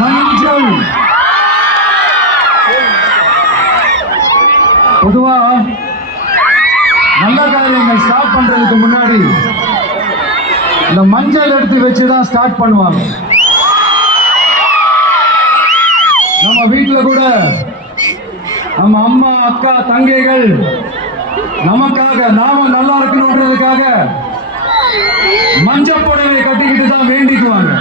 மஞ்சள். பொதுவா நல்ல காரியங்கள் ஸ்டார்ட் பண்றதுக்கு முன்னாடி இந்த மஞ்சள் எடுத்து வச்சுதான் ஸ்டார்ட் பண்ணுவாங்க. நம்ம வீட்டுல கூட நம்ம அம்மா அக்கா தங்கைகள் நமக்காக நாம நல்லா இருக்கணும்ன்றதுக்காக மஞ்சள் புடவை கட்டிக்கிட்டு தான் வேண்டிக்குவாங்க.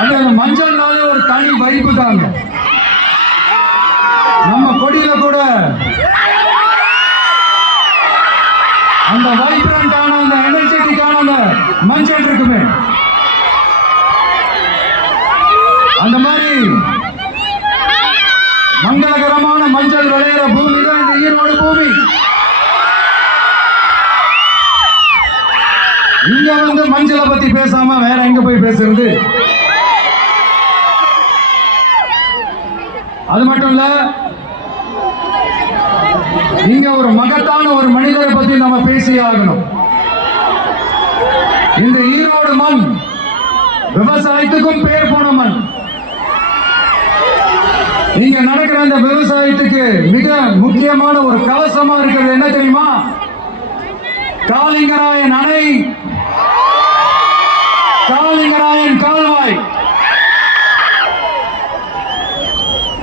அந்த மஞ்சள்னாலே ஒரு தனி வைப்பு தாங்க. நம்ம கொடியில கூட அந்த வைப்ரண்டான அந்த எனர்ஜெட்டிக்கான அந்த மஞ்சள் இருக்குமே. அந்த மாதிரி மங்களகரமான மஞ்சள் விளையிற பூமி தான் இந்த ஈரோடு பூமி. இங்க வந்து மஞ்சளை பத்தி பேசாம வேற எங்க போய் பேசுறது? அது மட்டும் இல்ல, இங்க ஒரு மகத்தான ஒரு மனிதரை பத்தி நம்ம பேசி ஆகணும். இந்த ஈரோடு மண் விவசாயத்துக்கும் பேர் போன மண். இங்க நடக்கிற அந்த விவசாயத்துக்கு மிக முக்கியமான ஒரு கவசமா இருக்கிறது என்ன தெரியுமா? காளிங்கராயன் அணை, காளிங்கராயன் கால்வாய்.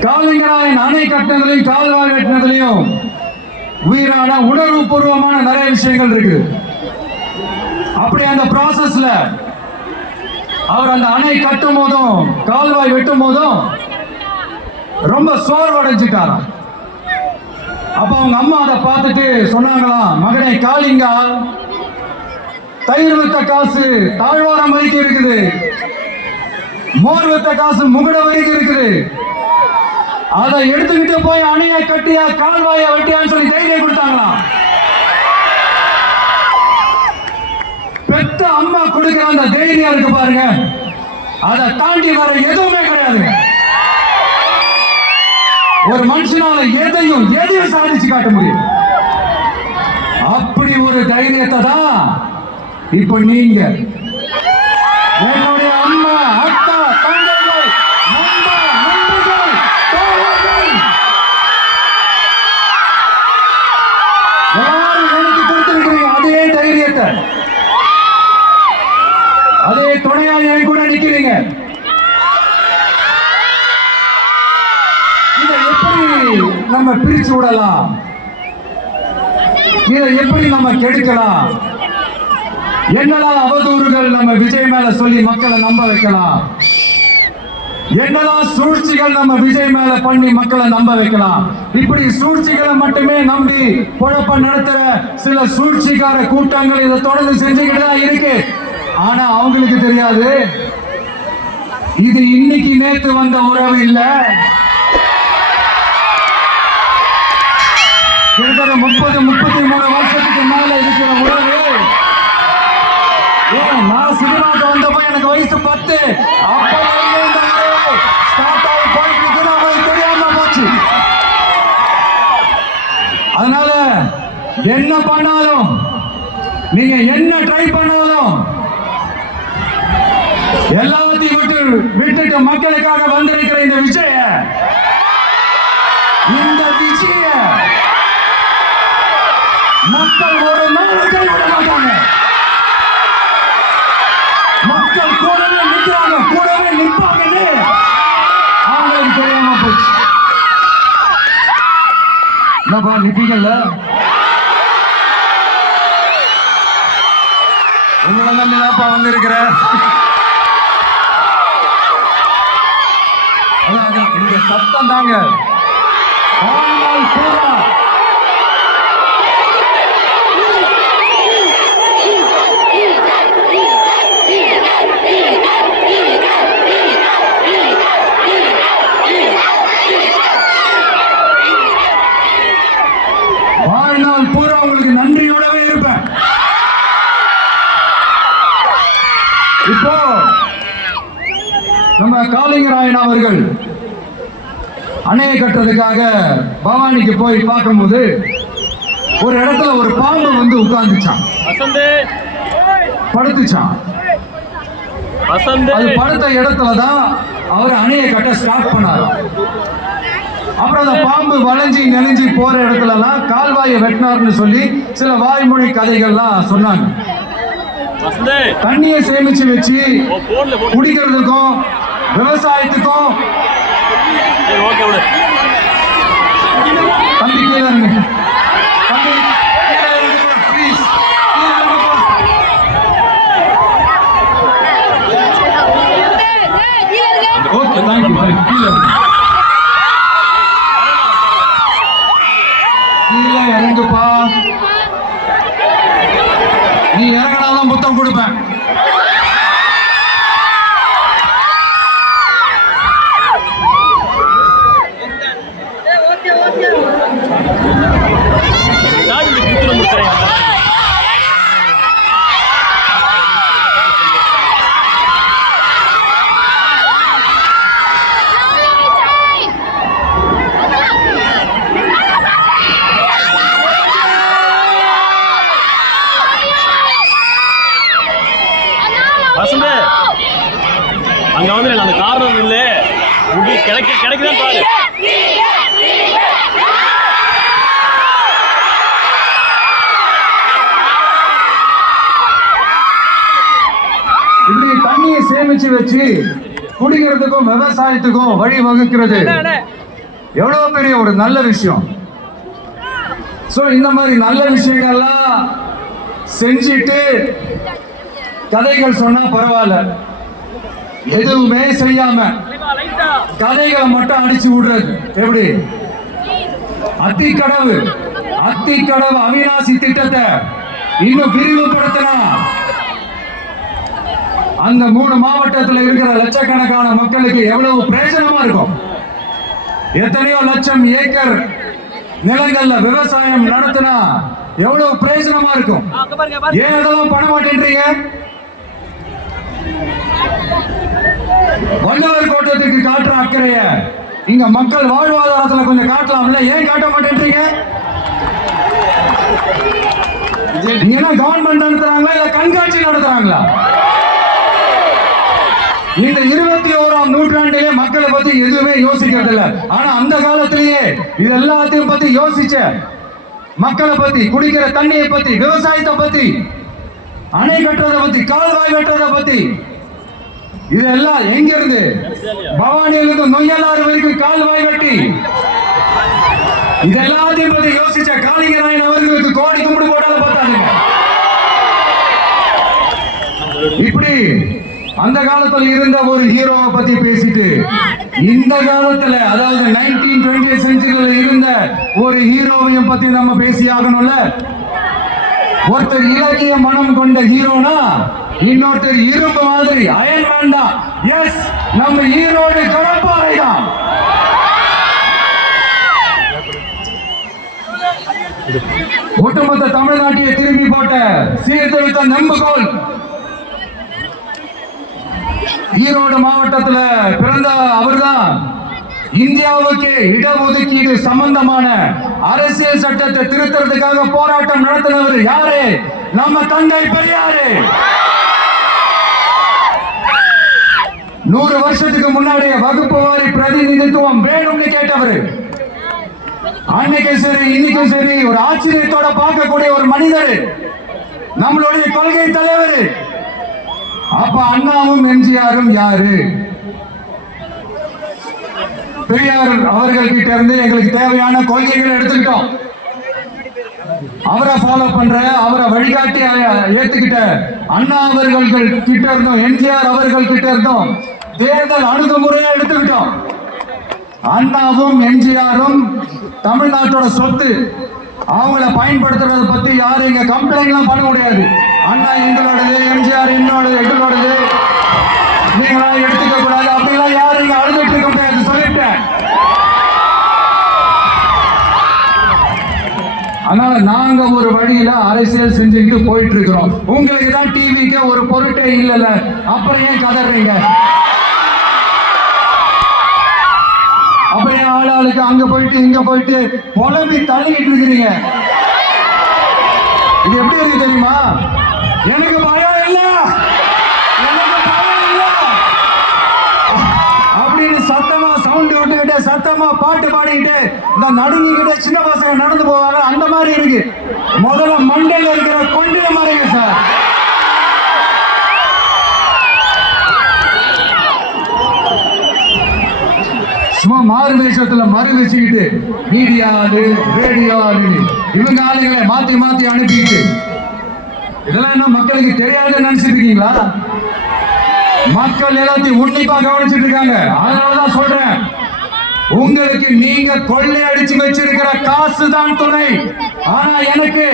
காளிங்கராயன் அணை கட்டினதுலையும் கால்வாய் கட்டினதுலையும் உயிரான உணர்வு பூர்வமான நிறைய விஷயங்கள் இருக்கு. அப்படி அந்த ப்ராசஸ்ல அவர் அந்த அணை கட்டும் போதும் கால்வாய் வெட்டும் போதும் ரொம்ப சோர்வடைஞ்சிட்டாராம். அப்ப அவங்க அம்மா அதை பார்த்துட்டு சொன்னாங்களாம், மகனே காளிங்கா, தயிர் வித்த காசு தாழ்வாரம் வரைக்கும் இருக்குது, மோர் வித்த காசு முகட வரைக்கும் இருக்குது, அதை எடுத்துக்கிட்டு போய் அணையை கட்டியா கால்வாயை வெட்டியான்னு சொல்லி தைரியம் கொடுத்தாங்களாம். பெத்த அம்மா கொடுக்கிற அந்த தைரியம் இருக்கு பாருங்க, அதை தாண்டி வர எதுவுமே கிடையாது. ஒரு மனுஷனால எதையும் சாதிச்சு காட்ட முடியும். அப்படி ஒரு தைரியத்தை தான் இப்ப நீங்க என்னுடைய அம்மா அக்கா தங்கைகள் நண்பர்கள் தோழர்கள் எல்லாரும் எனக்கு கொடுத்திருக்கிறீங்க. அதே தைரியத்தை, அதே துணையா என் கூட நிக்கிறீங்க. இதை எப்படி நம்ம பிரிச்சு விடலாம்? இதை எப்படி நம்ம கெடுக்கலாம்? என்னெல்லாம் அவதூறுகள் நம்ம விஜய் மேல சொல்லி மக்களை நம்ப வைக்கலாம்? என்னெல்லாம் சூழ்ச்சிகள் நம்ம விஜய் மேல பண்ணி மக்களை நம்ப வைக்கலாம்? இப்படி சூழ்ச்சிகளை மட்டுமே நம்பி குழப்ப நடத்துற சில சூழ்ச்சிக்கார கூட்டங்கள் இதை தொடர்ந்து செஞ்சுக்கிட்டு தான் இருக்கு. ஆனா அவங்களுக்கு தெரியாது, இது இன்னைக்கு நேற்று வந்த உறவு இல்ல. கிட்டத்தட்ட 30-33 வருஷத்துக்கு மேல இருக்கிற உறவு. நான் சினிமாக்கு வந்தப்ப எனக்கு வயசு 10. அப்ப ஸ்டார்ட் ஆகி போயிட்டு இருக்குது, அவங்களுக்கு தெரியாம போச்சு. அதனால என்ன பண்ணாலும், நீங்க என்ன ட்ரை பண்ணாலும், எல்லாத்தையும் விட்டுட்டு மக்களுக்காக வந்திருக்கிற இந்த விஜய மக்கள் ஒரு நாள் கைவிட மாட்டாங்க. மக்கள் கூடவே நிற்கிறாங்க, கூடவே நிற்பாங்கன்னு அவங்களுக்கு தெரியாம போச்சு. என்னப்பா நிப்பீங்கல்ல? உங்களை நம்பிதான்ப்பா வந்திருக்கிற. இந்த சத்தம் தாங்க பூரா வாழ்நாள் பூரா உங்களுக்கு நன்றியோடவே இருப்பேன். இப்போ நம்ம காளிங்கராயன் அவர்கள் அணையை கட்டுறதுக்காக பவானிக்கு போய் பார்க்கும்போது ஒரு இடத்துல ஒரு பாம்பு வந்து உட்கார்ந்துச்சான், படுத்துச்சான். அது படுத்த இடத்துலதான் அவர் அணையை கட்ட ஸ்டார்ட் பண்ணாரு. அப்புறம் அந்த பாம்பு வளைஞ்சி நெளிஞ்சி போற இடத்துல எல்லாம் கால்வாயை வெட்டினார்னு சொல்லி சில வாய்மொழி கதைகள்லாம் சொன்னாங்க. தண்ணியை சேமிச்சு வச்சு குடிக்கிறதுக்கும் விவசாயத்துக்கும் தம்பி கீழே இருங்க, தம்பி கீழே இருங்க ப்ளீஸ். Okay thank you. கீழே கீழே இறங்குப்பா, நீ இறங்கினாதான் புத்தம் கொடுப்பேன். அங்க வந்து அந்த காரணம் இல்ல கிடைக்குதான் பாரு. இப்படி தண்ணியை சேமிச்சு வச்சு குடிக்கிறதுக்கும் விவசாயத்துக்கும் வழி வகுக்கிறது எவ்வளவு பெரிய ஒரு நல்ல விஷயம். சோ இந்த மாதிரி நல்ல விஷயங்கள்லாம் செஞ்சிட்டு கதைகள் சொன்னா பரவாயில்ல, எதுவுமே செய்யாம கதைகளை மட்டும் அடிச்சு விடுறது எப்படி? அத்திக்கடவு அவிநாசி திட்டத்தை இன்னும் விரிவுபடுத்தினா அந்த 3 மாவட்டத்தில் இருக்கிற லட்சக்கணக்கான மக்களுக்கு எவ்வளவு பிரயோஜனமா இருக்கும். எத்தனையோ லட்சம் ஏக்கர் நிலங்கள்ல விவசாயம் நடத்தினா எவ்வளவு பிரயோஜனமா இருக்கும். ஏன் இதெல்லாம் பண்ண மாட்டேன்றீங்க? வள்ளுவர் கோட்டத்துக்கு காட்டுற அக்கறைய இங்க மக்கள் வாழ்வாதாரத்துல கொஞ்சம் காட்டலாம்ல, ஏன் காட்ட மாட்டேன்றீங்க? கவர்மெண்ட் நடத்துறாங்களா இல்ல கண்காட்சி நடத்துறாங்களா? இந்த 21ஆம் நூற்றாண்டிலே மக்களை பத்தி எதுவுமே யோசிக்கிறது இல்ல. ஆனா அந்த காலத்திலேயே இது எல்லாத்தையும் பத்தி யோசிச்ச, மக்களை பத்தி, குடிக்கிற தண்ணியை பத்தி, விவசாயத்தை பத்தி, அணை கட்டுறதை பத்தி, கால்வாய் வெட்டுறதை பத்தி, இதெல்லாம் எங்க இருந்து? பவானியிலிருந்து நொய்யலாறு வரைக்கும் கால்வாய் வெட்டி இதெல்லாத்தையும் பத்தி யோசிச்ச காளிங்கராயன் அவர்களுக்கு கோடி கும்பிடு போட்டாலும் பார்த்தாங்க. இப்படி அந்த காலத்துல இருந்த ஒரு ஹீரோவை பத்தி பேசிட்டு இந்த காலத்துல, அதாவது 1920 செஞ்சுரியில இருந்த ஒரு ஹீரோவையும் பத்தி நம்ம பேசி ஆகணும்ல. ஒருத்தர் இலக்கிய மனம் கொண்ட ஹீரோனா இன்னொருத்தர் இரும்பு மாதிரி அயன் மேன் தான். எஸ், நம்ம ஈரோடு கடப்பாறை தான். ஒட்டுமொத்த தமிழ்நாட்டையே திரும்பி போட்ட சீர்திருத்த நம்புகோல். ஈரோடு மாவட்டத்துல பிறந்த அவர்தான் இந்தியாவுக்கு இடஒதுக்கீடு சம்பந்தமான அரசியல் சட்டத்தை திருத்தறதுக்காக போராட்டம் நடத்தினவர் யாரு? நம்ம தந்தை பெரியாரு. 100 வருஷத்துக்கு முன்னாடியே வகுப்பு வாரி பிரதிநிதித்துவம் வேணும்னு கேட்டவர். அன்னைக்கும் சரி இன்னைக்கும் சரி ஒரு ஆச்சரியத்தோட பார்க்கக்கூடிய ஒரு மனிதர், நம்மளுடைய கொள்கை தலைவர். அப்ப அண்ணாவும் எம்ஜிஆரும் யாரு? பெரியார் அவர்கள் கிட்ட இருந்து எங்களுக்கு தேவையான கொள்கைகளை எடுத்துக்கிட்டோம். அவரை ஃபாலோ பண்ற, அவரை வழிகாட்டி ஏத்துக்கிட்ட அண்ணா அவர்கள் கிட்ட இருந்தோம், எம்ஜிஆர் அவர்கள் கிட்ட இருந்தோம் தேர்தல் அணுகுமுறையை எடுத்துக்கிட்டோம். அண்ணாவும் எம்ஜிஆரும் தமிழ்நாட்டோட சொத்து. அவங்கள பயன்படுத்துறத பத்தி யாரும் இங்க கம்ப்ளைண்ட் எல்லாம் பண்ண முடியாது. அண்ணா எங்களோடது, எம்ஜிஆர் எங்களோடது, நீங்களா எடுத்துக்க கூடாது அப்படிலாம் யாரும் இங்க அழுதுட்டு இருக்க முடியாது சொல்லிட்டேன். அதனால நாங்க ஒரு வழியில அரசியல் செஞ்சுக்கிட்டு போயிட்டு இருக்கிறோம். உங்களுக்கு தான் டிவிக்கு ஒரு பொருட்டே இல்லைல்ல, அப்புறம் ஏன் கதறீங்க? அப்படியே ஆளாளுக்கு அங்க போயிட்டு இங்க போயிட்டு புலம்பி தள்ளிக்கிட்டு இருக்கிறீங்க. இது எப்படி இருக்கு தெரியுமா? எனக்கு பயம் இல்ல, எனக்கு பயம் இல்ல. சும்மா பாட்டு பாடிக்கிட்டு இந்த நடுங்கிக்கிட்டு சின்ன பசங்க நடந்து போவாங்க, அந்த மாதிரி இருக்கு. முதல்ல மண்டையில இருக்கிற கொண்டைய மறைங்க சார். சும்மா மாறு வேஷத்துல மறு வச்சுக்கிட்டு மீடியா ஆளு ரேடியோ ஆளு இவங்க ஆளுகளை மாத்தி மாத்தி அனுப்பிட்டு இதெல்லாம் என்ன மக்களுக்கு தெரியாதுன்னு நினைச்சிட்டு இருக்கீங்களா? மக்கள் எல்லாத்தையும் உன்னிப்பா கவனிச்சுட்டு இருக்காங்க. அதனாலதான் சொல்றேன், உங்களுக்கு நீங்க கொள்ளை அடிச்சு வச்சிருக்கிற காசு தான் துணை. ஆனா எனக்கு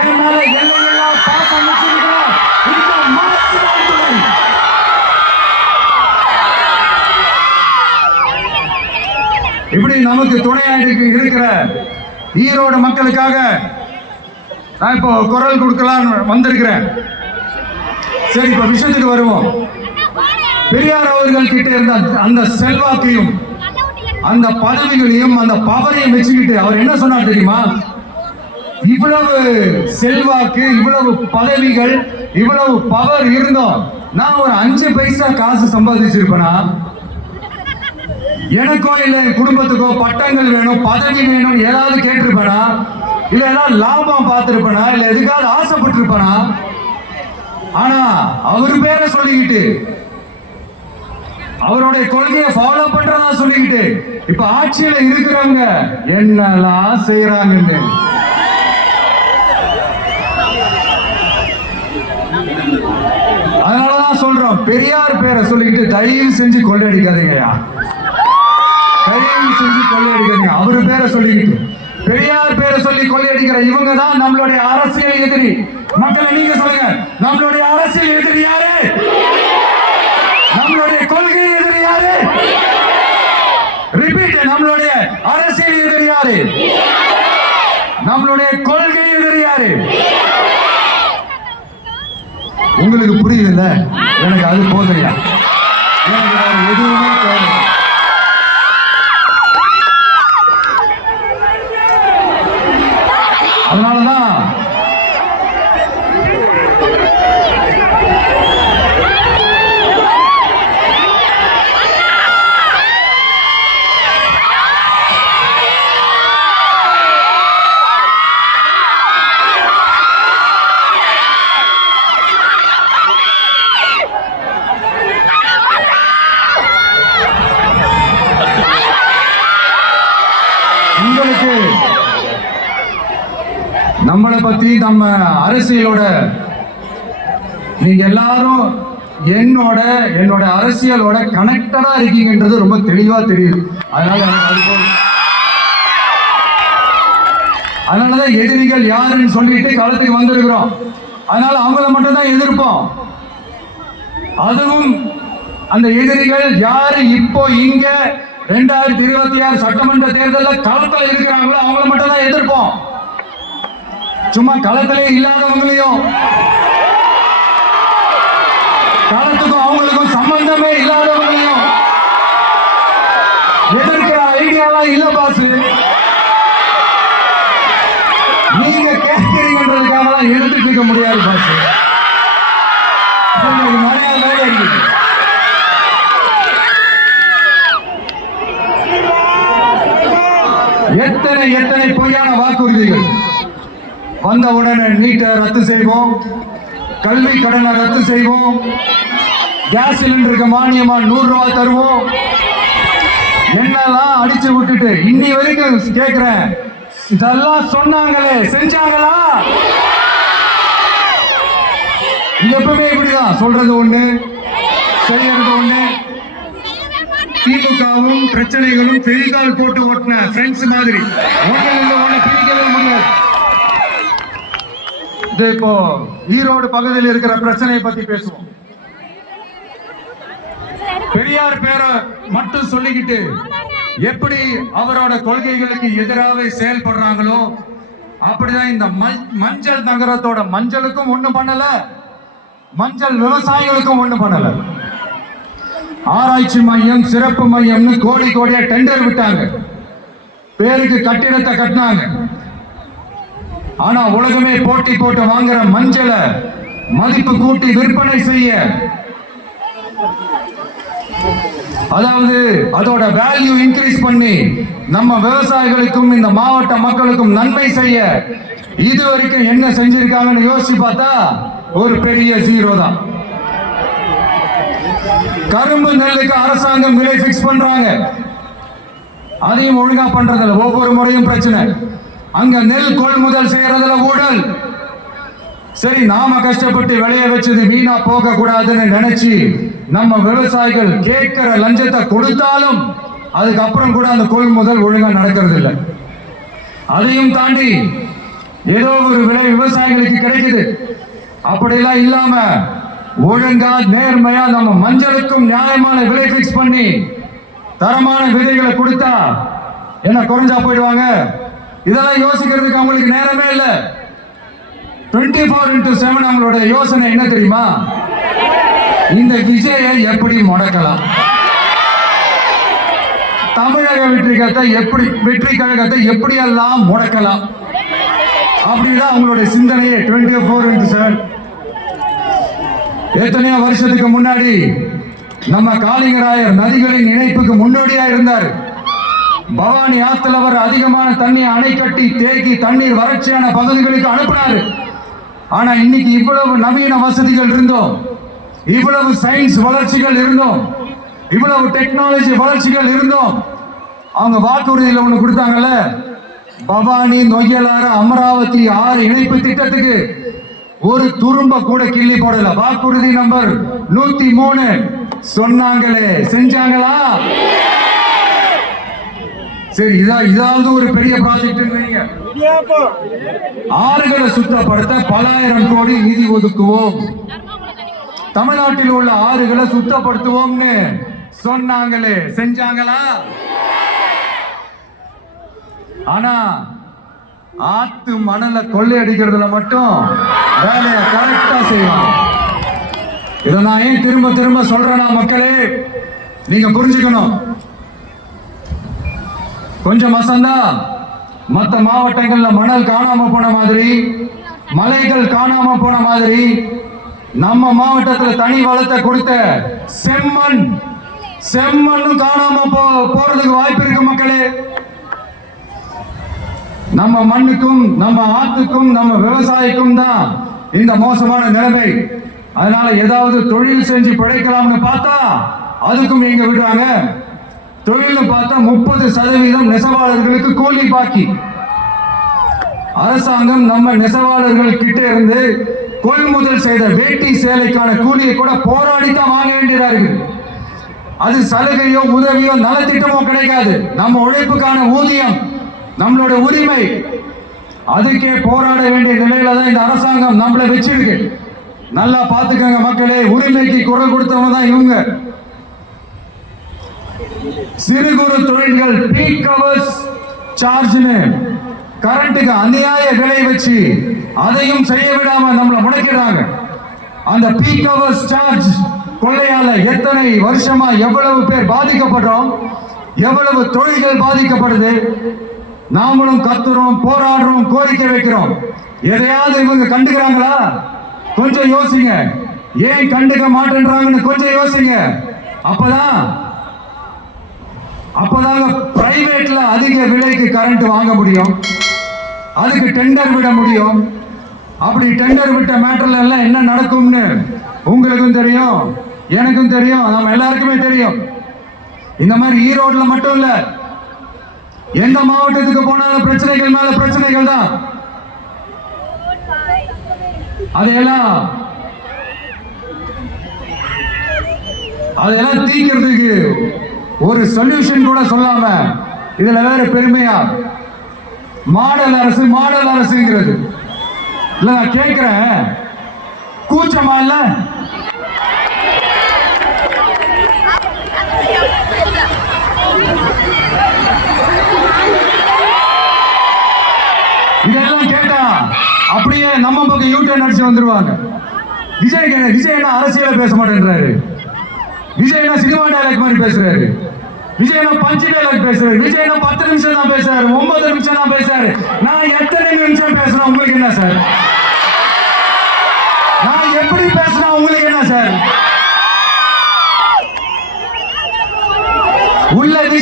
என் மேல எல்லாம் பாசம் வச்சிருக்கிற இந்த மனசு தான் துணை. இப்படி நமக்கு துணையா இருக்கிற ஈரோடு மக்களுக்காக நான் இப்போ குரல் கொடுக்கலான்னு வந்திருக்கிறேன். சரி, இப்ப விஷயத்துக்கு வருவோம். பெரியார் அவர்கள் கிட்ட இருந்த அந்த செல்வாக்கையும் அந்த பதவிகளையும் அந்த பவரையும் வச்சுக்கிட்டு அவர் என்ன சொன்னார் தெரியுமா? இவ்வளவு செல்வாக்கு, இவ்வளவு பதவிகள், இவ்வளவு பவர் இருந்தோம் நான் ஒரு 5 பைசா காசு சம்பாதிச்சிருப்பேனா? எனக்கோ இல்ல குடும்பத்துக்கோ பட்டங்கள் வேணும், பதவி வேணும் ஏதாவது கேட்டிருப்பேனா? இல்ல ஏதாவது லாபம் பார்த்திருப்பேனா? இல்ல எதுக்காவது ஆசைப்பட்டிருப்பேனா? ஆனா அவரு பேரை சொல்லிக்கிட்டு அவருடைய கொள்கையை ஃபாலோ பண்றதா சொல்லிக்கிட்டு இப்ப ஆட்சியில இருக்கிறவங்க என்னெல்லாம் செய்யறாங்கன்னு அதனாலதான் சொல்றோம், பெரியார் பேரை சொல்லிக்கிட்டு தயவு செஞ்சு கொள்ளையடிக்காதீங்கயா, தயவு செஞ்சு கொள்ளையடிக்காதீங்க. அவரு பேரை சொல்லிக்கிட்டு பெரியார் பேரை சொல்லி கொள்ளையடிக்கிற இவங்க தான் நம்மளுடைய அரசியல் எதிரி. மக்களை நீங்க சொல்லுங்க, நம்மளுடைய அரசியல் எதிரி யாரு? நம்மளுடைய கொள்கை எதிரி யாரு? ரிப்பீட், நம்மளுடைய அரசியல் எதிரி யாரு? நம்மளுடைய கொள்கை எதிரி யாரு? உங்களுக்கு புரியுதுல்ல? எனக்கு அது போதையா, எனக்கு வேற எதுவுமே தேவை. அதனாலதான் உங்களுக்கு நம்மளை பத்தி நம்ம அரசியலோட நீங்க எல்லாரும் என்னோட அரசியலோட கனெக்டடா இருக்கீங்கன்றது ரொம்ப தெளிவா தெரியுது. அதனாலதான் எதிரிகள் யாருன்னு சொல்லிட்டு களத்துக்கு வந்திருக்கிறோம். அதனால அவங்கள மட்டும் தான் எதிர்ப்போம். அதுவும் அந்த எதிரிகள் யாரு இப்போ இங்க 2026 சட்டமன்ற தேர்தலில் களத்தில் இருக்கிறாங்களோ அவங்கள மட்டும் தான் எதிர்ப்போம். சும்மா களத்திலே இல்லாதவங்களையும், களத்துக்கும் அவங்களுக்கும் சம்பந்தமே இல்லாதவங்களையும் எதிர்க்கிற ஐடியாலாம் இல்ல பாசு. நீங்க கேட்கிறீங்கன்றதுக்காக எதிர்த்து இருக்க முடியாது பாசு. நிறைய வேலை இருக்குது. எத்தனை பொய்யான வாக்குறுதிகள். வந்த உடனே நீட்டை ரத்து செய்வோம், கல்வி கடனை ரத்து செய்வோம், கேஸ் சிலிண்டருக்கு மானியமா 100 ரூபாய் தருவோம், என்னெல்லாம் அடிச்சு விட்டுட்டு இன்னி வரைக்கும் கேட்கிறேன், இதெல்லாம் சொன்னாங்களே செஞ்சாங்களா? எப்பவுமே இப்படிதான், சொல்றது ஒண்ணு செய்யறது ஒண்ணு. திமுகவும் பிரச்சனைகளும் பெரிதால் போட்டு ஓட்டின ஃப்ரெண்ட்ஸ் மாதிரி ஒன்ன பிரிக்கவே முடியாது. இது இப்போ ஈரோடு பகுதியில் இருக்கிற பிரச்சனையை பத்தி பேசுவோம். பெரியார் பேரை மட்டும் சொல்லிக்கிட்டு எப்படி அவரோட கொள்கைகளுக்கு எதிராக செயல்படுறாங்களோ அப்படிதான் இந்த மஞ்சள் நகரத்தோட மஞ்சளுக்கும் ஒண்ணு பண்ணல, மஞ்சள் விவசாயிகளுக்கும் ஒண்ணு பண்ணல. ஆராய்ச்சி மையம், சிறப்பு மையம்னு கோடியா டெண்டர் விட்டாங்க, பேருக்கு கட்டிடத்தை கட்டினாங்க. ஆனா உலகமே போட்டி போட்டு வாங்குற மஞ்சளை மதிப்பு கூட்டி விற்பனை செய்ய அதாவது அதோட வேல்யூ இன்க்ரீஸ் பண்ணி நம்ம விவசாயிகளுக்கும் இந்த மாவட்ட மக்களுக்கும் நன்மை செய்ய இதுவரைக்கும் என்ன செஞ்சிருக்காங்கன்னு யோசிச்சு பார்த்தா ஒரு பெரிய ஜீரோ தான். கரும்பு நெல்லுக்கு அரசாங்கம் விலை பிக்ஸ் பண்றாங்க, அதையும் ஒழுங்கா பண்றதில்ல. ஒவ்வொரு முறையும் பிரச்சனை. அங்க நெல் கொள்முதல் செய்யறதுல ஊழல். சரி, நாம கஷ்டப்பட்டு விளைய வச்சது வீணா போக கூடாதுன்னு நினைச்சு நம்ம விவசாயிகள் கேட்கிற லஞ்சத்தை கொடுத்தாலும் அதுக்கப்புறம் கூட அந்த கொள்முதல் ஒழுங்கா நடக்கிறது இல்லை. அதையும் தாண்டி ஏதோ ஒரு விலை விவசாயிகளுக்கு கிடைக்குது. அப்படிலாம் இல்லாம ஒழுங்கா நேர்மையா நம்ம மஞ்சளுக்கும் நியாயமான விலை பிக்ஸ் பண்ணி தரமான விதைகளை கொடுத்தா என்ன குறைஞ்சா போயிடுவாங்க? இதெல்லாம் யோசிக்கிறதுக்கு அவங்களுக்கு நேரமே இல்லை. 24x7 அவங்களோட யோசனை என்ன தெரியுமா? இந்த விஜயை எப்படி முடக்கலாம், தமிழக வெற்றி கழகத்தை எப்படியெல்லாம் முடக்கலாம் அப்படிதான் அவங்களுடைய சிந்தனையே. 24x7. எத்தனையோ வருஷத்துக்கு முன்னாடி நம்ம காளிங்கராயர் நதிகளின் இணைப்புக்கு முன்னோடியா இருந்தார். பவானி ஆத்துல அவர் அதிகமான தண்ணி அணை கட்டி தேக்கி தண்ணீர் வறட்சியான பகுதிகளுக்கு அனுப்பினாரு. ஆனா இன்னைக்கு இவ்வளவு நவீன வசதிகள் இருந்தோம், இவ்வளவு சயின்ஸ் வளர்ச்சிகள் இருந்தோம், இவ்வளவு டெக்னாலஜி வளர்ச்சிகள் இருந்தோம், அவங்க வாக்குறுதியில் ஒண்ணு கொடுத்தாங்கல்ல, பவானி நொய்யலாறு அமராவதி 6 இணைப்பு திட்டத்துக்கு ஒரு துரும்ப கூட கிள்ளி போடல. வாக்குறுதி நம்பர் 103 சொன்னாங்களே, செஞ்சாங்களா? சரி, இதாவது ஒரு பெரிய ப்ராஜெக்ட். ஆறுகளை சுத்தப்படுத்த பல ஆயிரம் கோடி நிதி ஒதுக்குவோம், தமிழ்நாட்டில் உள்ள ஆறுகளை சுத்தப்படுத்துவோம்னு சொன்னாங்களே, செஞ்சாங்களா? ஆனா ஆத்து மணலை கொள்ளையடிக்கிறதுல மட்டும் வேலையை கரெக்டா செய்வாங்க. இதை நான் ஏன் திரும்ப திரும்ப சொல்றேன்னா, மக்களே நீங்க புரிஞ்சுக்கணும். கொஞ்சம் மசந்தா மற்ற மாவட்டங்கள்ல மணல் காணாம போன மாதிரி, மலைகள் காணாம போன மாதிரி, நம்ம மாவட்டத்தில் தனி வளத்தை கொடுத்த செம்மண்ணும் காணாம போறதுக்கு வாய்ப்பு இருக்கு மக்களே. நம்ம மண்ணுக்கும் நம்ம ஆத்துக்கும் நம்ம விவசாயிக்கும் தான் இந்த மோசமான நிலைமை. அதனால ஏதாவது தொழில் செஞ்சு பிழைக்கலாம்னு பார்த்தா அதுக்கும் எங்க விடுறாங்க. தொழில் பார்த்தா 30% நெசவாளர்களுக்கு கூலி பாக்கி. அரசாங்கம் நம்ம நெசவாளர்கள் கிட்ட இருந்து கொள்முதல் செய்த வேட்டி சேலைக்கான கூலியை கூட போராடித்தான் வாங்க வேண்டியதா இருக்கு. அது சலுகையோ உதவியோ நலத்திட்டமோ கிடைக்காது. நம்ம உழைப்புக்கான ஊதியம், நம்மளோட உரிமை, அதுக்கே போராட வேண்டிய நிலையில தான் இந்த அரசாங்கம் நம்மளை வச்சிருக்கு. நல்லா பார்த்துக்கங்க மக்களே, உரிமைக்கு குரல் கொடுத்தவங்க தான் இவங்க. சிறு குறு தொழில்கள் பீக் ஹவர்ஸ் சார்ஜ்னு கரண்ட்டுக்கு அநியாய விலை வச்சு அதையும் செய்ய விடாம நம்மளை முடக்கிறாங்க. அந்த பீக் ஹவர்ஸ் சார்ஜ் கொள்ளையால எத்தனை வருஷமா எவ்வளவு பேர் பாதிக்கப்படுறோம், எவ்வளவு தொழில்கள் பாதிக்கப்படுது. நாமளும் கத்துறோம், போராடுறோம், கோரிக்கை வைக்கிறோம். எதையாவது இவங்க கண்டுக்கிறாங்களா? கொஞ்சம் யோசிங்க. ஏன் கண்டுக்க மாட்டேன்றாங்கன்னு கொஞ்சம் யோசிங்க. அப்பதாங்க பிரைவேட்ல அதிக விலைக்கு கரண்ட் வாங்க முடியும், அதுக்கு டெண்டர் விட முடியும். அப்படி டெண்டர் விட்ட மேட்டர்ல எல்லாம் என்ன நடக்கும்னு உங்களுக்கும் தெரியும், எனக்கும் தெரியும், நம்ம எல்லாருக்குமே தெரியும். இந்த மாதிரி ஈரோட்ல மட்டும் இல்ல, எந்த மாவட்டத்துக்கு போனாலும் பிரச்சனைகள் மேல பிரச்சனைகள் தான். அதெல்லாம் தீர்க்கிறதுக்கு ஒரு சொல்யூஷன் கூட சொல்லாம இதுல வேற பெருமையா மாடல் அரசுங்கிறது இல்ல. நான் கேட்கிறேன், கூச்சமா இல்ல? இதெல்லாம் கேட்டா அப்படியே நம்ம பக்கம் யூடியூப் அடிச்சு வந்துருவாங்க. விஜய் என்ன அரசியல பேச மாட்டேன்றாரு, விஜய் என்ன சினிமா டைலாக் மாதிரி பேசுறாரு, விஜய் என்ன பஞ்சு டைலாக் பேசுறாரு, விஜய் என்ன 10 நிமிஷம் தான் பேசுறாரு, 9 நிமிஷம் தான் பேசுறாரு. நான் எத்தனை நிமிஷம் பேசுறேன் உங்களுக்கு என்ன சார்? நான் எப்படி பேசுறேன் உங்களுக்கு என்ன சார்?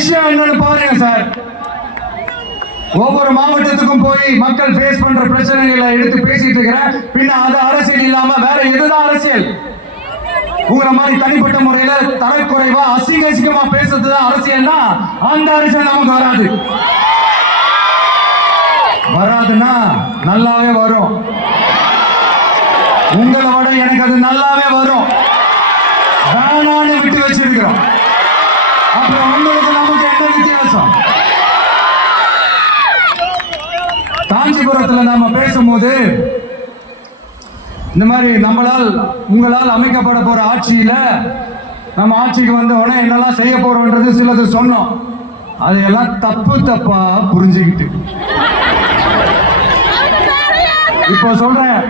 விஷயம் என்னன்னு பாருங்க சார். ஒவ்வொரு மாவட்டத்துக்கும் போய் மக்கள் ஃபேஸ் பண்ற பிரச்சனைகளை எடுத்து பேசிட்டு இருக்கிறேன். பின்ன அது அரசியல் இல்லாம வேற எதுதான் அரசியல்? உங்களை மாதிரி தனிப்பட்ட முறையில தரக்குறைவா அசிங்கமா பேசுறதுதான் அரசியல்னா அந்த அரசியல் நமக்கு வராது. வராதுன்னா நல்லாவே வரும். உங்களை விட எனக்கு அது நல்லாவே வரும். வேணான்னு விட்டு வச்சிருக்கிறோம். அப்புறம் உங்களுக்கு நமக்கு என்ன வித்தியாசம்? காஞ்சிபுரத்துல நாம பேசும்போது இந்த மாதிரி உங்களால் அமைக்கப்பட போற ஆட்சியில நம்ம ஆட்சிக்கு வந்த உடனே என்னெல்லாம் செய்ய போறோம்ன்றது சிலது சொன்னோம். அதையெல்லாம் தப்பா புரிஞ்சுக்கிட்டு இப்போ சொல்றேன்,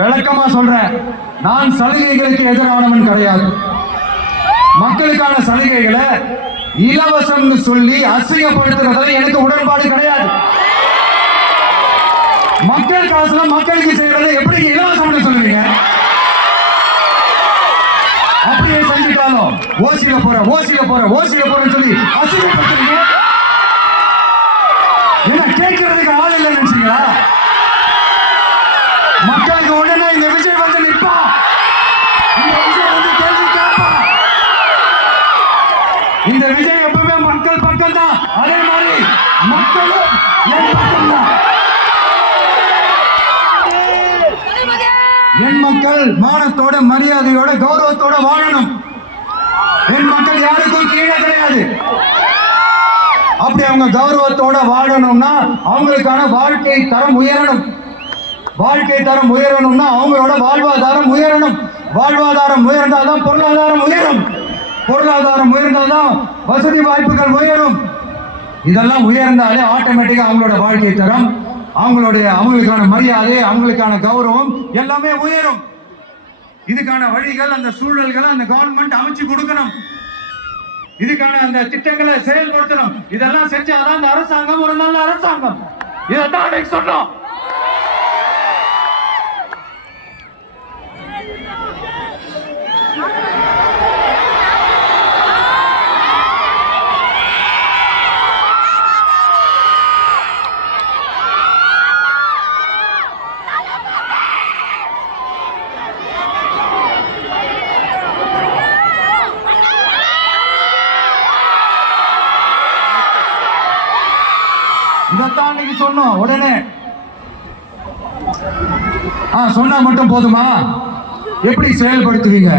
விளக்கமா சொல்றேன். நான் சலுகைகளுக்கு எதிரானவன் கிடையாது. மக்களுக்கான சலுகைகளை இலவசம்னு சொல்லி அசிங்கப்படுத்துறதுல எனக்கு உடன்பாடு கிடையாது. மக்கள் காசுல மக்களுக்கு செய்யறதை எப்படி இலவசம்னு சொல்லுவீங்க? அப்படியே செஞ்சுட்டாலும் ஓசியில போறேன்னு சொல்லி அசிங்கப்படுத்துறீங்க. என்ன கேட்கறதுக்கு ஆள் இல்லைன்னு நினைச்சீங்களா? மக்களுக்கு உடனே இந்த விஜய் வந்து நிற்பா, இந்த விஜய் வந்து கேள்வி கேட்பா. இந்த விஜய் எப்பவுமே மக்கள் பக்கம் தான். அதே மாதிரி மக்களும் என் பக்கம் தான். என் மக்கள் மானத்தோட மரியாதையோட கௌரவத்தோட வாழணும். என் மக்கள் யாருக்கும் கீழே கிடையாது. அப்படி அவங்க கௌரவத்தோட வாழணும்னா அவங்களுக்கான வாழ்க்கை தரம் உயரணும். வாழ்க்கை தரம் உயரணும்னா அவங்களோட வாழ்வாதாரம் உயரணும். வாழ்வாதாரம் உயர்ந்தால்தான் பொருளாதாரம் உயரும். பொருளாதாரம் உயர்ந்தால்தான் வசதி வாய்ப்புகள் உயரும். இதெல்லாம் உயர்ந்தாலே ஆட்டோமேட்டிக்கா அவங்களோட வாழ்க்கை தரம், அவங்களுக்கான மரியாதை, அவங்களுக்கான கௌரவம் எல்லாமே உயரும். இதுக்கான வழிகள், அந்த சூழல்களை அந்த கவர்மெண்ட் அமைச்சு கொடுக்கணும். இதுக்கான அந்த திட்டங்களை செயல்படுத்தணும். இதெல்லாம் செஞ்சாதான் அந்த அரசாங்கம் ஒரு நல்ல அரசாங்கம். இதைத்தான் சொன்னோம். இதைத்தான் இன்னைக்கு சொன்னோம். உடனே சொன்னா மட்டும் போதுமா? எப்படி செயல்படுத்துவீங்க?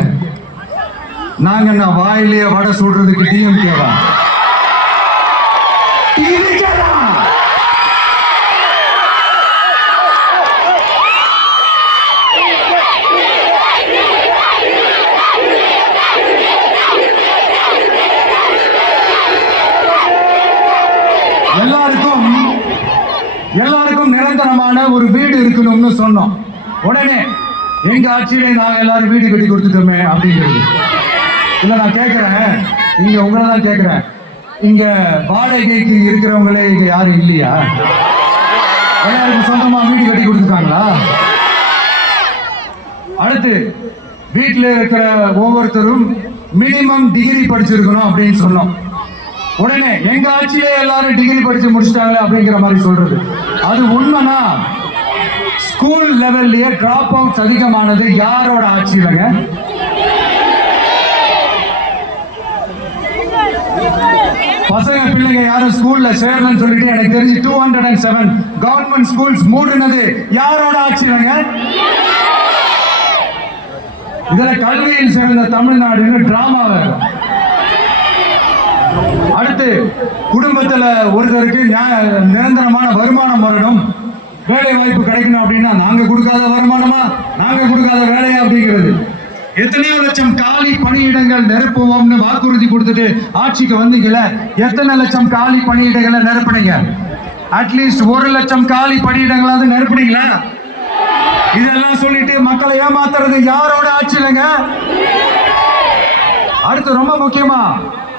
நாங்க என்ன வாயிலேயே வடை சுடுறதுக்கு டிஎம்கேவா? எல்லாருக்கும் நிரந்தரமான ஒரு வீடு இருக்கணும்னு சொன்னோம். உடனே எங்க ஆட்சியிலே நாங்க எல்லாரும் வீடு கட்டி கொடுத்துட்டோமே அப்படிங்கிறது இல்ல. நான் கேட்கிறேன், இங்க உங்களை தான் கேட்கிறேன், இங்க வாடகைக்கு இருக்கிறவங்களே இங்க யாரும் இல்லையா? எல்லாருக்கும் சொந்தமா வீடு கட்டி கொடுத்துட்டாங்களா? அடுத்து வீட்டில் இருக்கிற ஒவ்வொருத்தரும் மினிமம் டிகிரி படிச்சிருக்கணும் அப்படின்னு சொன்னோம். உடனே எங்க ஆட்சியிலே எல்லாரும் டிகிரி படிச்சு முடிச்சிட்டாங்க அப்படிங்கிற மாதிரி சொல்றது அது உண்மைனா? ஸ்கூல் லெவல்லயே டிராப் அவுட்ஸ் அதிகமானது யாரோட ஆட்சியிலங்க? பசங்க பிள்ளைங்க யாரும் ஸ்கூல்ல சேரணும்னு சொல்லிட்டு எனக்கு தெரிஞ்சு 207 கவர்மெண்ட் ஸ்கூல்ஸ் மூடினது யாரோட ஆட்சியிலங்க? இதுல கல்வியில் சேர்ந்த தமிழ்நாடுன்னு டிராமா வேற. அடுத்து குடும்பத்துல ஒருத்தருக்கு நிரந்தரமான வருமானம் வரணும், வேலை வாய்ப்பு கிடைக்கணும் அப்படின்னா நாங்க கொடுக்காத வருமானமா, நாங்க கொடுக்காத வேலையா அப்படிங்கிறது. எத்தனையோ லட்சம் காலி பணியிடங்கள் நிரப்புவோம்னு வாக்குறுதி கொடுத்துட்டு ஆட்சிக்கு வந்தீங்கல்ல, எத்தனை லட்சம் காலி பணியிடங்களை நிரப்புனீங்க? அட்லீஸ்ட் 1 லட்சம் காலி பணியிடங்களாவது நிரப்புனீங்களா? இதெல்லாம் சொல்லிட்டு மக்களை ஏமாத்துறது யாரோட ஆட்சியிலங்க? அடுத்து ரொம்ப முக்கியமா,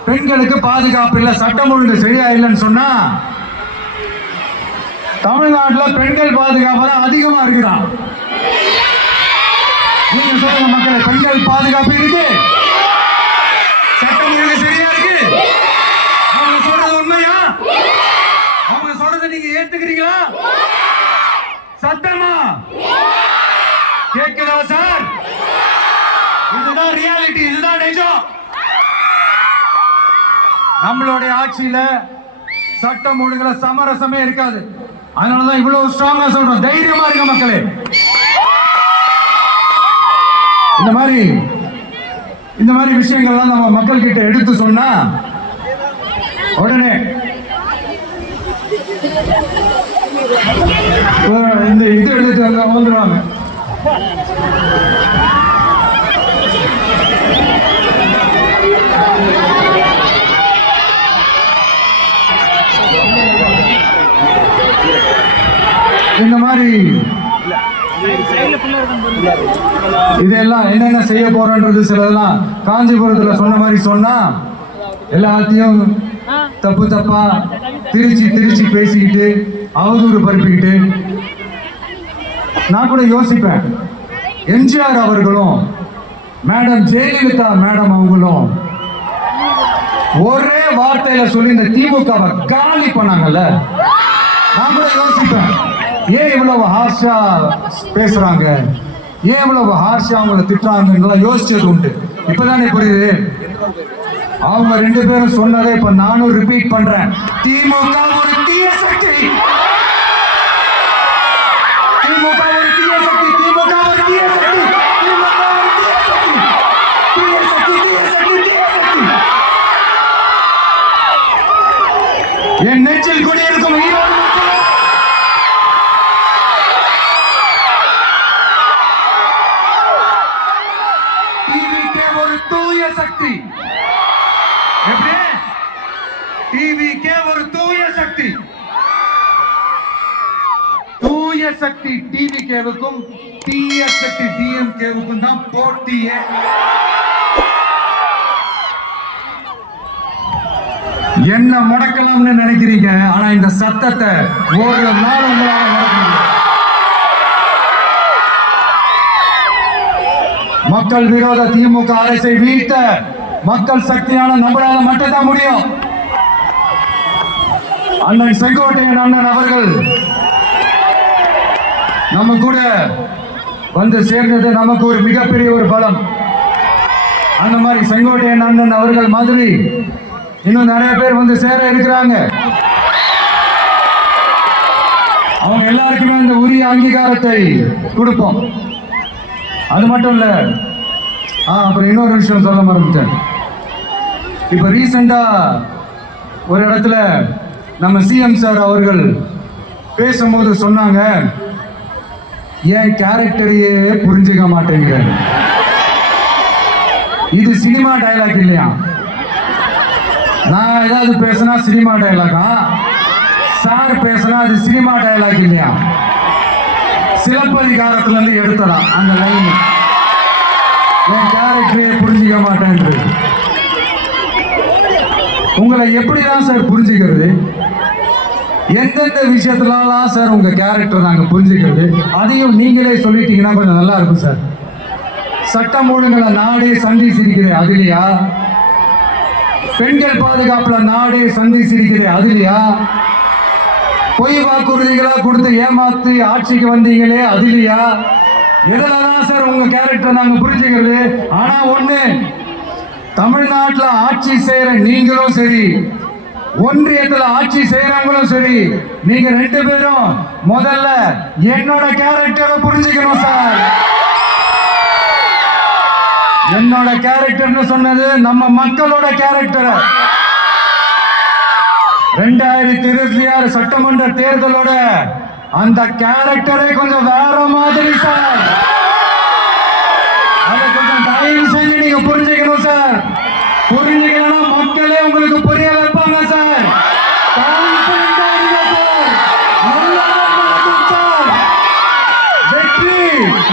பெண்களுக்கு பாதுகாப்பு இல்ல, சட்டம் ஒழுங்கு சரியா இல்லைன்னு சொன்னா தமிழ்நாட்டில் பெண்கள் பாதுகாப்பு தான் அதிகமா இருக்குதான். நீங்க சொல்லுங்க மக்களை, பெண்கள் பாதுகாப்பு இருக்கு, சட்டம் ஒழுங்கு சரியா இருக்கு? நம்மளுடைய ஆட்சியில சட்டம் ஒழுங்குல சமரசமே இருக்காது. அதனாலதான் இவ்வளவு ஸ்ட்ராங்கா சொல்றோம், தைரியமா இருக்க மக்களே. இந்த மாதிரி விஷயங்கள்லாம் நம்ம மக்கள் கிட்ட எடுத்து சொன்னா உடனே இந்த இது எடுத்து வந்துடுவாங்க. இந்த மாதிரி இதெல்லாம் என்னென்ன செய்ய போறோன்றது சிலதெல்லாம் காஞ்சிபுரத்துல சொன்ன மாதிரி சொன்னா எல்லாத்தையும் தப்பு தப்பா திருச்சி பேசிக்கிட்டு அவதூறு பரப்பிக்கிட்டு நான் கூட யோசிப்பேன், எம்ஜிஆர் அவர்களும் மேடம் ஜெயலலிதா மேடம் அவங்களும் ஒரே வார்த்தையில சொல்லி இந்த திமுகவை காலி பண்ணாங்கல்ல. நான் கூட யோசிப்பேன், ஏன் இவ்வளவு ஹார்ஷா பேசுறாங்க, ஏன் இவ்வளவு ஹார்ஷா அவங்கள திட்டுறாங்கன்னு யோசிச்சது உண்டு. இப்பதானே புரியுது. அவங்க ரெண்டு பேரும் சொன்னதை இப்ப நானும் ரிப்பீட் பண்றேன். திமுக ஒரு தீய சக்தி, திமுக ஒரு தீய சக்தி, திமுக ஒரு தீய சக்தி, திமுக ஒரு தீய சக்தி, தீய சக்தி, தீய சக்தி, தீய சக்தி. என் நெஞ்சில் குடியிருக்கும் ஈரோடு ஒரு தூய சக்தி. டிவிக்கே ஒரு தூய சக்தி, தூய சக்தி டிவிகேவுக்கும் தீய சக்தி டிஎம்கேவுக்கும் தான் போட்டியே. என்ன முடக்கலாம்னு நினைக்கிறீங்க, ஆனா இந்த சத்தத்தை ஒரு நாள் உங்களால முடக்க முடியும். மக்கள் விரோத திமுக அரசை வீழ்த்த மக்கள் சக்தியான நம்மளால மட்டும்தான் முடியும். அண்ணன் செங்கோட்டையன் அண்ணன் அவர்கள் நம்ம கூட வந்து சேர்ந்தது நமக்கு ஒரு மிகப்பெரிய ஒரு பலம். அந்த மாதிரி செங்கோட்டையன் அண்ணன் அவர்கள் மாதிரி இன்னும் நிறைய பேர் வந்து சேர இருக்கிறாங்க. அவங்க எல்லாருக்குமே இந்த உரிய அங்கீகாரத்தை கொடுப்போம். அது மட்டும் இல்ல, அப்புறம் இன்னொரு விஷயம் சொல்ல மறந்துட்டேன். இப்ப ரீசெண்டா ஒரு இடத்துல நம்ம சிஎம் சார் அவர்கள் பேசும்போது சொன்னாங்க, ஏன் கேரக்டரையே புரிஞ்சுக்க மாட்டேங்கிற, இது சினிமா டயலாக் இல்லையா? நான் ஏதாவது பேசினா சினிமா டயலாகா, சார் பேசினா அது சினிமா டயலாக் இல்லையா? சிலப்பதிகாரத்துல இருந்து எடுத்ததா அந்த லைன், என் கேரக்டரையே புரிஞ்சிக்க மாட்டேன்றது. உங்களை எப்படிதான் சார் புரிஞ்சுக்கிறது? எந்தெந்த விஷயத்துலாம் சார் உங்க கேரக்டர் நாங்க புரிஞ்சுக்கிறது? அதையும் நீங்களே சொல்லிட்டீங்கன்னா கொஞ்சம் நல்லா இருக்கும் சார். சட்டம் ஒழுங்குல நாடே சந்தி சிரிக்கிறேன் அதுலையா? பெண்கள் பாதுகாப்புல நாடே சந்தி சிரிக்கிறேன் அதுலையா? பொய் வாக்குறுதிகளா கொடுத்து ஏமாத்து ஆட்சிக்கு வந்தீங்களே அதுலையா? இதெல்லாம் சார் உங்க கேரக்டர் நாங்க புரிஞ்சுக்கிறது. ஆனா ஒண்ணு, தமிழ்நாட்டுல ஆட்சி செய்யற நீங்களும் சரி, ஒன்றியத்துல ஆட்சி செய்யறவங்களும் சரி, நீங்க ரெண்டு பேரும் முதல்ல என்னோட கேரக்டரை புரிஞ்சுக்கணும் சார். என்னோட கேரக்டர்னு சொன்னது நம்ம மக்களோட கேரக்டர். 2026 சட்டமன்ற தேர்தலோட அந்த கேரக்டரை கொஞ்சம் வேற மாதிரி சார். அதை கொஞ்சம் தயவு செஞ்சு நீங்க புரிஞ்சுக்கணும் சார். புரிஞ்சுக்கணும், மக்களே உங்களுக்கு புரிய வைப்பாங்க சார். வெற்றி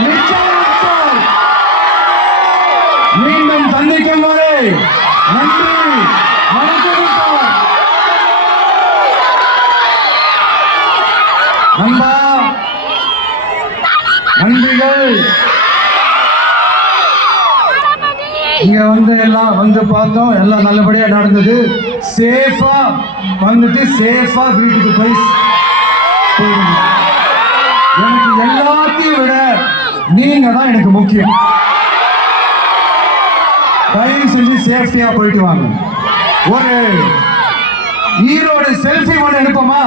நிச்சயம் சார். மீண்டும் சந்திக்கும் வரை நன்றி, வணக்கம் சார். நண்பா, நன்றிகள். இங்க வந்து எல்லாம் வந்து பார்த்தோம், எல்லாம் நல்லபடியா நடந்தது. சேஃபா வந்துட்டு சேஃபா வீட்டுக்கு போய் போயிடுங்க. எனக்கு எல்லாத்தையும் விட நீங்க தான் எனக்கு முக்கியம். தயவு செஞ்சு சேஃப்டியா போயிட்டு வாங்க. ஒரு ஈரோடு செல்ஃபி ஒன்று எடுப்போமா?